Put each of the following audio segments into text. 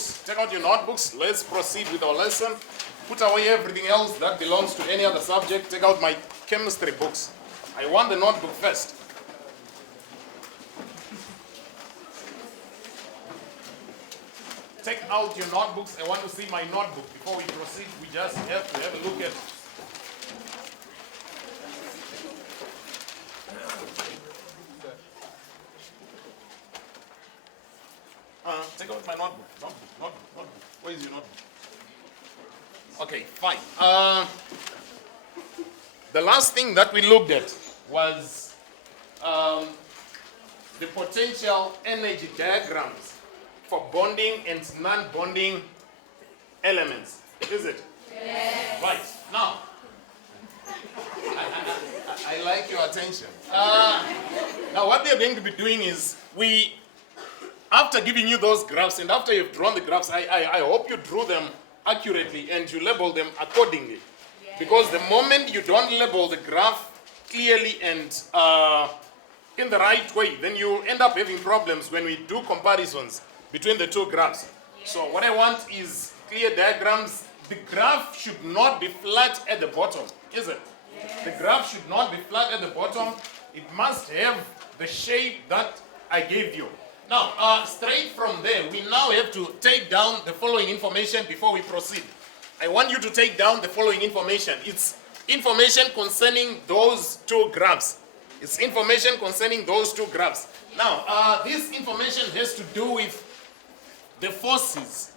notebooks. Take out your notebooks. Let's proceed with our lesson. Put away everything else that belongs to any other subject. Take out my chemistry books. I want the notebook first. Take out your notebooks. I want to see my notebook. Before we proceed, we just have to have a look at take out my notebook. Notebook. Where is your notebook? Okay, fine. The last thing that we looked at was the potential energy diagrams for bonding and non-bonding elements. Is it? Yes. Right. Now, I like your attention. Now, what we are going to be doing is after giving you those graphs and after you've drawn the graphs, I hope you drew them accurately and you label them accordingly. Yes. Because the moment you don't label the graph clearly and in the right way, then you end up having problems when we do comparisons between the two graphs. Yes. So what I want is clear diagrams. The graph should not be flat at the bottom, is it? Yes. The graph should not be flat at the bottom. It must have the shape that I gave you. Now, straight from there, we now have to take down the following information before we proceed. I want you to take down the following information. It's information concerning those two graphs. It's information concerning those two graphs. Now, this information has to do with the forces.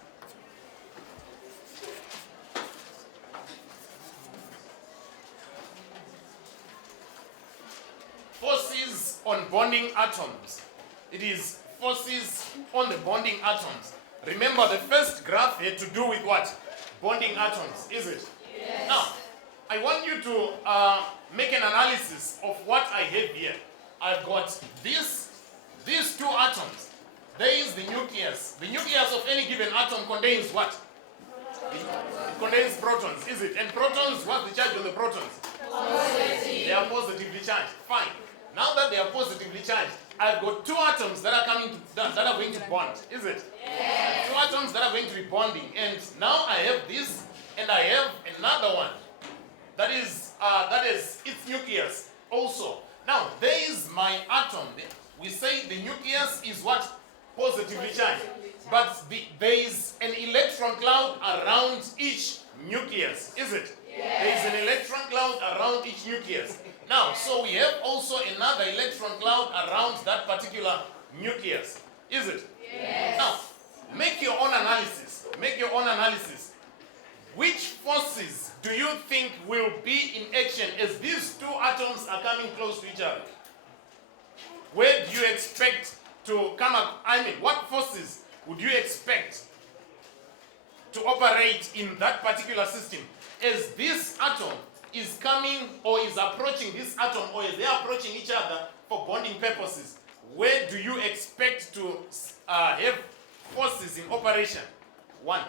Forces on bonding atoms. It is forces on the bonding atoms. Remember, the first graph had to do with what? Bonding atoms, is it? Yes. Now, I want you to make an analysis of what I have here. I've got these two atoms. There is the nucleus. The nucleus of any given atom contains what? It contains protons, is it? And protons, what's the charge on the protons? Positive. They are positively charged. Fine. Now that they are positively charged, I've got two atoms that are going to bond, is it? Yes. Two atoms that are going to be bonding, and now I have this, and I have another one. That is its nucleus also. Now there is my atom. We say the nucleus is what? Positively charged. But there is an electron cloud around each nucleus, is it? Yes. There is an electron cloud around each nucleus. Now, so we have also another electron cloud around that particular nucleus. Is it? Yes. Now, make your own analysis. Make your own analysis. Which forces do you think will be in action as these two atoms are coming close to each other? Where do you expect to come up? What forces would you expect to operate in that particular system as this atom is coming or is approaching this atom, or as they are approaching each other for bonding purposes? Where do you expect to have forces in operation? One.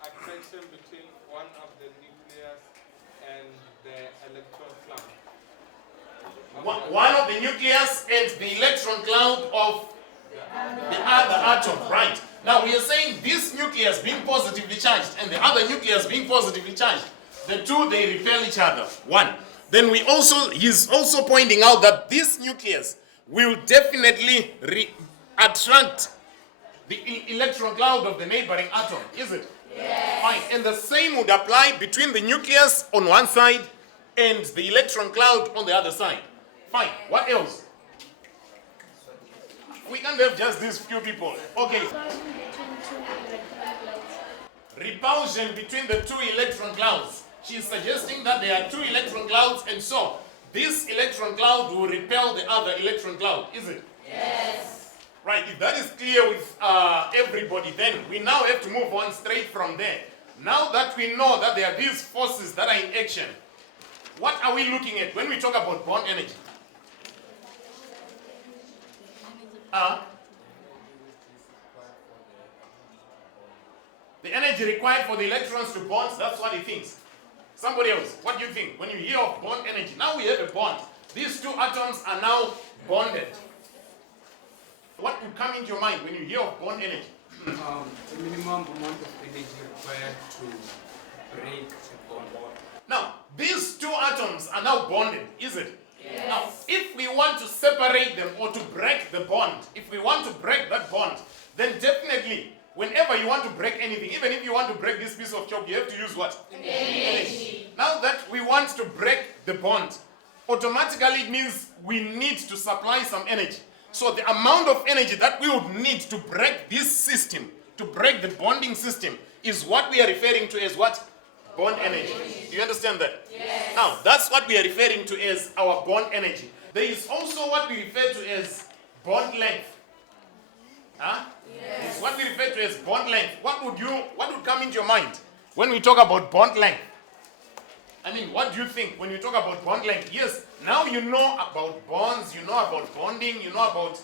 Attraction between one of the nucleus and the electron cloud. One of the nucleus and the electron cloud of the other atom, right? Now we are saying this nucleus being positively charged and the other nucleus being positively charged. The two, they repel each other. One. Then he's also pointing out that this nucleus will definitely attract the electron cloud of the neighboring atom, is it? Yes. Fine. And the same would apply between the nucleus on one side and the electron cloud on the other side. Fine. What else? We can't have just these few people. Okay. Repulsion between the two electron clouds. She's suggesting that there are two electron clouds, and so this electron cloud will repel the other electron cloud, is it? Yes. Right, if that is clear with everybody, then we now have to move on straight from there. Now that we know that there are these forces that are in action, what are we looking at when we talk about bond energy? The energy required for the electrons to bond, that's what he thinks. Somebody else, what do you think? When you hear of bond energy, now we have a bond. These two atoms are now bonded. What would come into your mind when you hear of bond energy? The minimum amount of energy required to break a bond. Now, these two atoms are now bonded, is it? Yes. Now, if we want to separate them or to break the bond, if we want to break that bond, then definitely, whenever you want to break anything, even if you want to break this piece of chalk, you have to use what? Energy. Now that we want to break the bond, automatically it means we need to supply some energy. So the amount of energy that we would need to break this system, to break the bonding system, is what we are referring to as what? Bond energy. Do you understand that? Yes. Now, that's what we are referring to as our bond energy. There is also what we refer to as bond length. Huh? Yes. It's what we refer to as bond length. What would come into your mind when we talk about bond length? I mean, what do you think when you talk about bond length? Yes, now you know about bonds, you know about bonding, you know about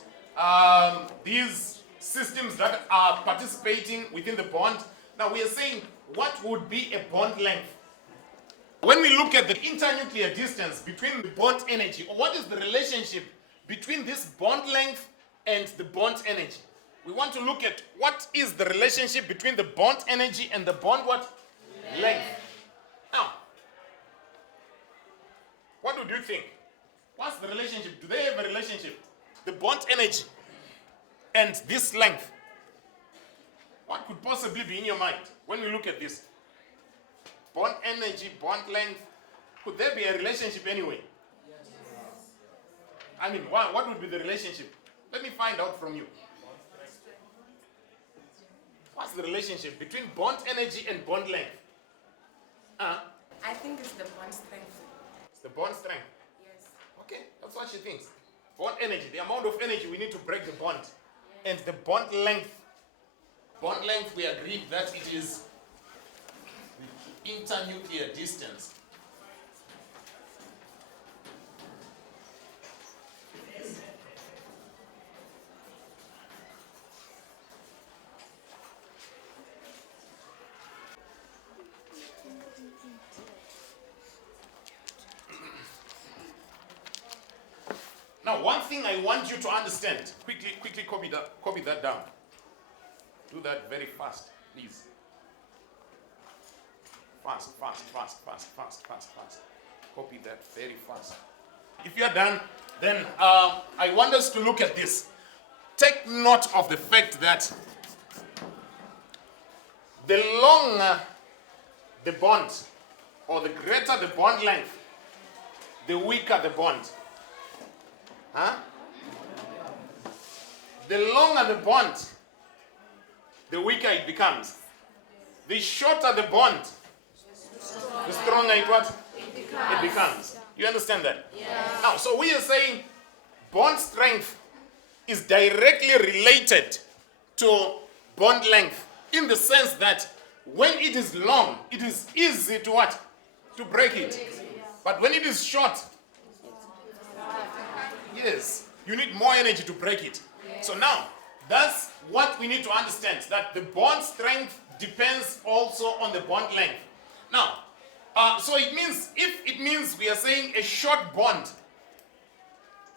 these systems that are participating within the bond. Now we are saying, what would be a bond length? When we look at the internuclear distance between the bond energy, or what is the relationship between this bond length and the bond energy? We want to look at what is the relationship between the bond energy and the bond what? Length. Now, what would you think? What's the relationship? Do they have a relationship? The bond energy and this length. What could possibly be in your mind when we look at this? Bond energy, bond length. Could there be a relationship anyway? Yes. I mean, what would be the relationship? Let me find out from you. What's the relationship between bond energy and bond length? I think it's the bond strength. It's the bond strength. Yes. Okay, that's what she thinks. Bond energy, the amount of energy we need to break the bond. And the bond length. Bond length, we agreed that it is the internuclear distance. Now, one thing I want you to understand, quickly copy that down. Do that very fast, please. Fast. Copy that very fast. If you're done, then I want us to look at this. Take note of the fact that the longer the bond, or the greater the bond length, the weaker the bond. Huh? The longer the bond, the weaker it becomes. The shorter the bond, the stronger it becomes. You understand that? Yeah. Now, so we are saying bond strength is directly related to bond length, in the sense that when it is long, it is easy to what? To break it. But when it is short, yes, you need more energy to break it. So now, that's what we need to understand, that the bond strength depends also on the bond length. Now, so it means, if it means we are saying a short bond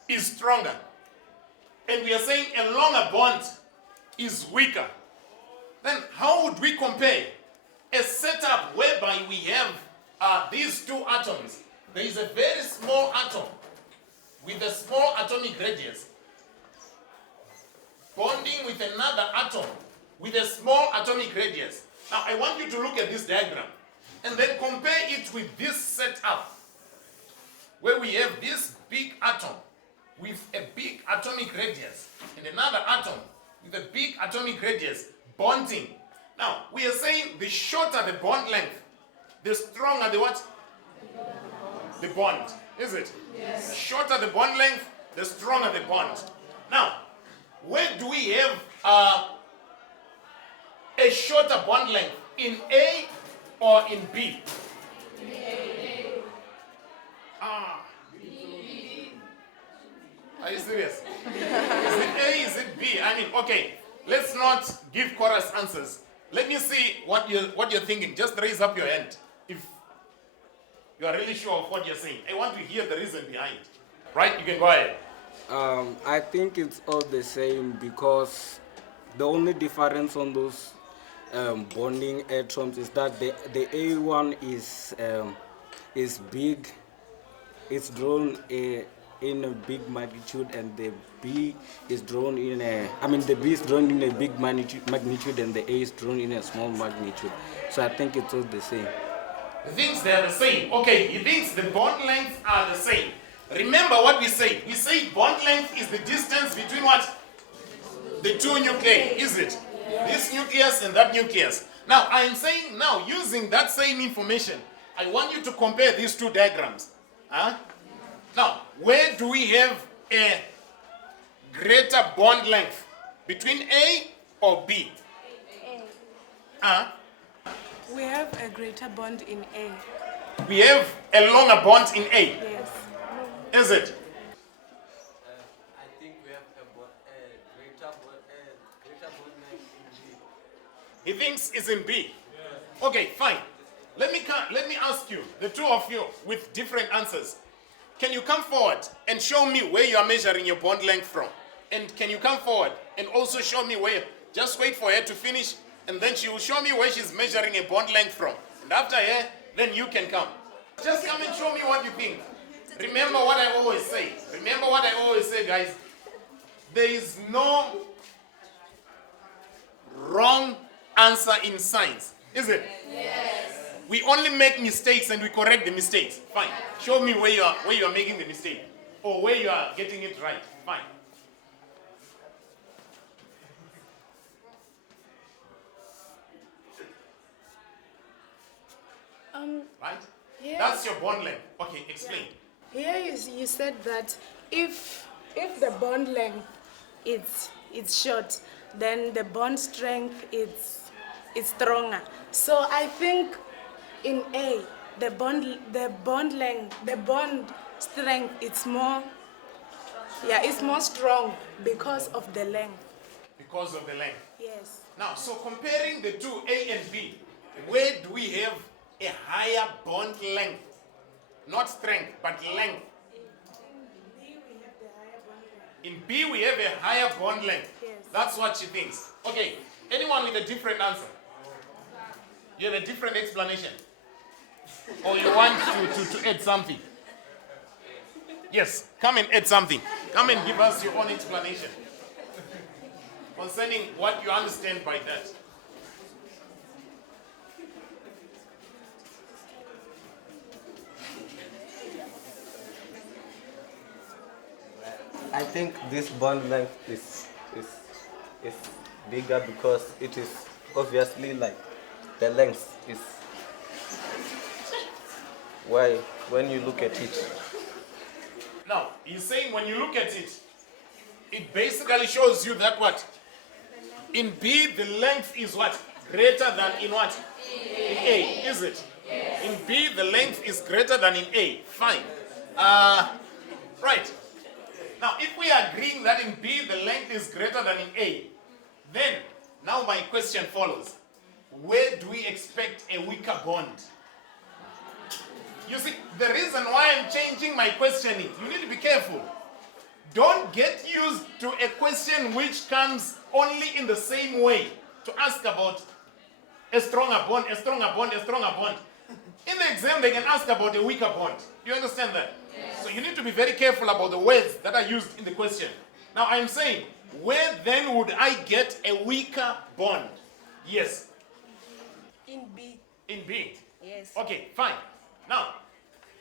is stronger, and we are saying a longer bond is weaker, then how would we compare a setup whereby we have these two atoms? There is a very small atom with a small atomic radius bonding with another atom with a small atomic radius. Now I want you to look at this diagram and then compare it with this setup where we have this big atom with a big atomic radius and another atom with a big atomic radius bonding. Now we are saying the shorter the bond length, the stronger the what? The bond, is it? Yes. The shorter the bond length, the stronger the bond. Now, where do we have a shorter bond length? In A or in B? In A. Are you serious? Is it A? Is it B? I mean, okay, let's not give chorus answers. Let me see what you're thinking. Just raise up your hand if you are really sure of what you're saying. I want to hear the reason behind. Right? You can go ahead. I think it's all the same, because The only difference on those bonding atoms is that the A1 is big. It's drawn in a big magnitude, and the B is drawn in a. I mean, the B is drawn in a big magnitude, and the A is drawn in a small magnitude. So I think it's all the same. He thinks they're the same. Okay, he thinks the bond lengths are the same. Remember what we said. We say bond length is the distance between what? The two nuclei, is it? This nucleus and that nucleus. Now, I am saying now, using that same information, I want you to compare these two diagrams. Huh? Now, where do we have a greater bond length? Between A or B? We have a greater bond in A. We have a longer bond in A. Yes. Is it? I think we have a greater bond length in B. He thinks it's in B. Okay, fine. Let me ask you, the two of you, with different answers. Can you come forward and show me where you are measuring your bond length from? And can you come forward and also show me where? Just wait for her to finish, and then she will show me where she's measuring a bond length from. And after her, then you can come. Just come and show me what you think. Remember what I always say. Remember what I always say, guys. There is no wrong answer in science, is it? Yes. We only make mistakes and we correct the mistakes. Fine. Show me where you are making the mistake, or where you are getting it right. Fine. Right? Yeah. That's your bond length. Okay, explain. Here you said that if the bond length is short, then the bond strength is stronger. So I think in A, the bond strength it's more strong because of the length. Because of the length. Yes. Now, so comparing the two, A and B, where do we have a higher bond length? Not strength, but length. In B, we have a higher bond length. Yes. That's what she thinks. Okay, anyone with a different answer? You have a different explanation? Or you want to add something? Yes, come and add something. Come and give us your own explanation concerning what you understand by that. I think this bond length is bigger because it is obviously like the length is why when you look at it. Now, he's saying when you look at it, it basically shows you that what? In B, the length is what? Greater than in what? In A, is it? In B, the length is greater than in A. Fine. Right. Now, if we are agreeing that in B, the length is greater than in A, then, now my question follows. Where do we expect a weaker bond? You see, the reason why I'm changing my questioning, you need to be careful. Don't get used to a question which comes only in the same way to ask about a stronger bond, a stronger bond, a stronger bond. In the exam, they can ask about a weaker bond. Do you understand that? Yes. So you need to be very careful about the words that are used in the question. Now I'm saying, where then would I get a weaker bond? Yes. In B. In B. Yes. Okay, fine. Now,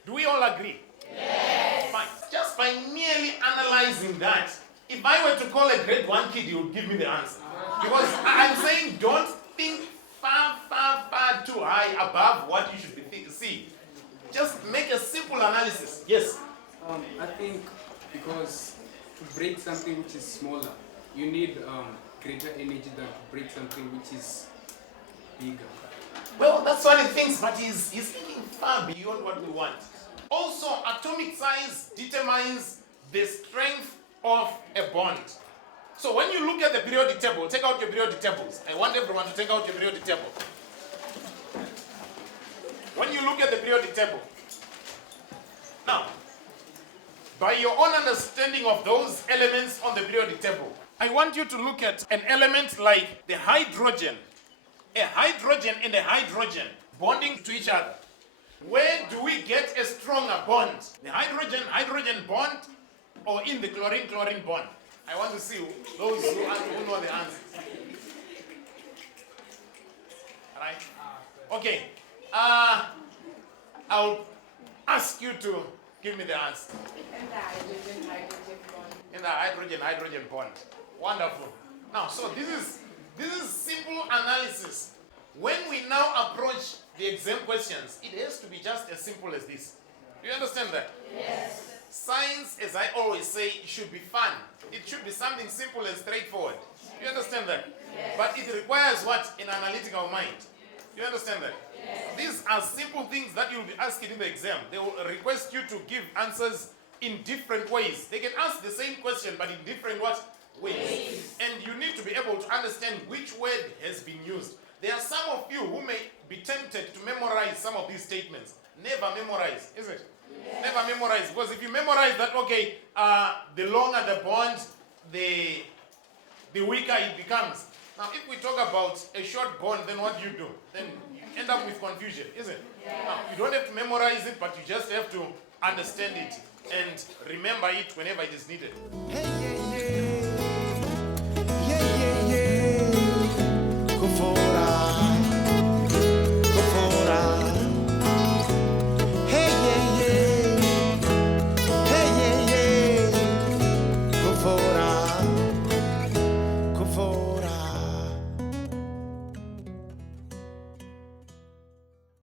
do we all agree? Yes. Fine. Just by merely analyzing that, if I were to call a grade 1 kid, he would give me the answer. Because I'm saying don't think far, far, far too high above what you should be see. Just make a simple analysis. Yes. I think because to break something which is smaller, you need greater energy than to break something which is bigger. Well, that's what he thinks, but he's thinking far beyond what we want. Also, atomic size determines the strength of a bond. So when you look at the periodic table, take out your periodic tables. I want everyone to take out your periodic table. When you look at the periodic table, now, by your own understanding of those elements on the periodic table, I want you to look at an element like the hydrogen. A hydrogen and a hydrogen bonding to each other. Where do we get a stronger bond? The hydrogen bond or in the chlorine bond? I want to see those who know the answers. Alright? Okay. I'll ask you to give me the answer. And the hydrogen bond. In the hydrogen bond. Wonderful. Now, so this is simple analysis. When we now approach the exam questions, it has to be just as simple as this. Do you understand that? Yes. Science, as I always say, should be fun. It should be something simple and straightforward. Do you understand that? Yes. But it requires what? An analytical mind. Do you understand that? Yes. These are simple things that you'll be asking in the exam. They will request you to give answers in different ways. They can ask the same question, but in different what? Ways. And you need to be able to understand which word has been used. There are some of you who may be tempted to memorize some of these statements. Never memorize, is it? Yes. Never memorize, because if you memorize that, okay, the longer the bond, the weaker it becomes. Now, if we talk about a short bond, then what do? Then you end up with confusion, isn't it? Yes. Now, you don't have to memorize it, but you just have to understand it and remember it whenever it is needed.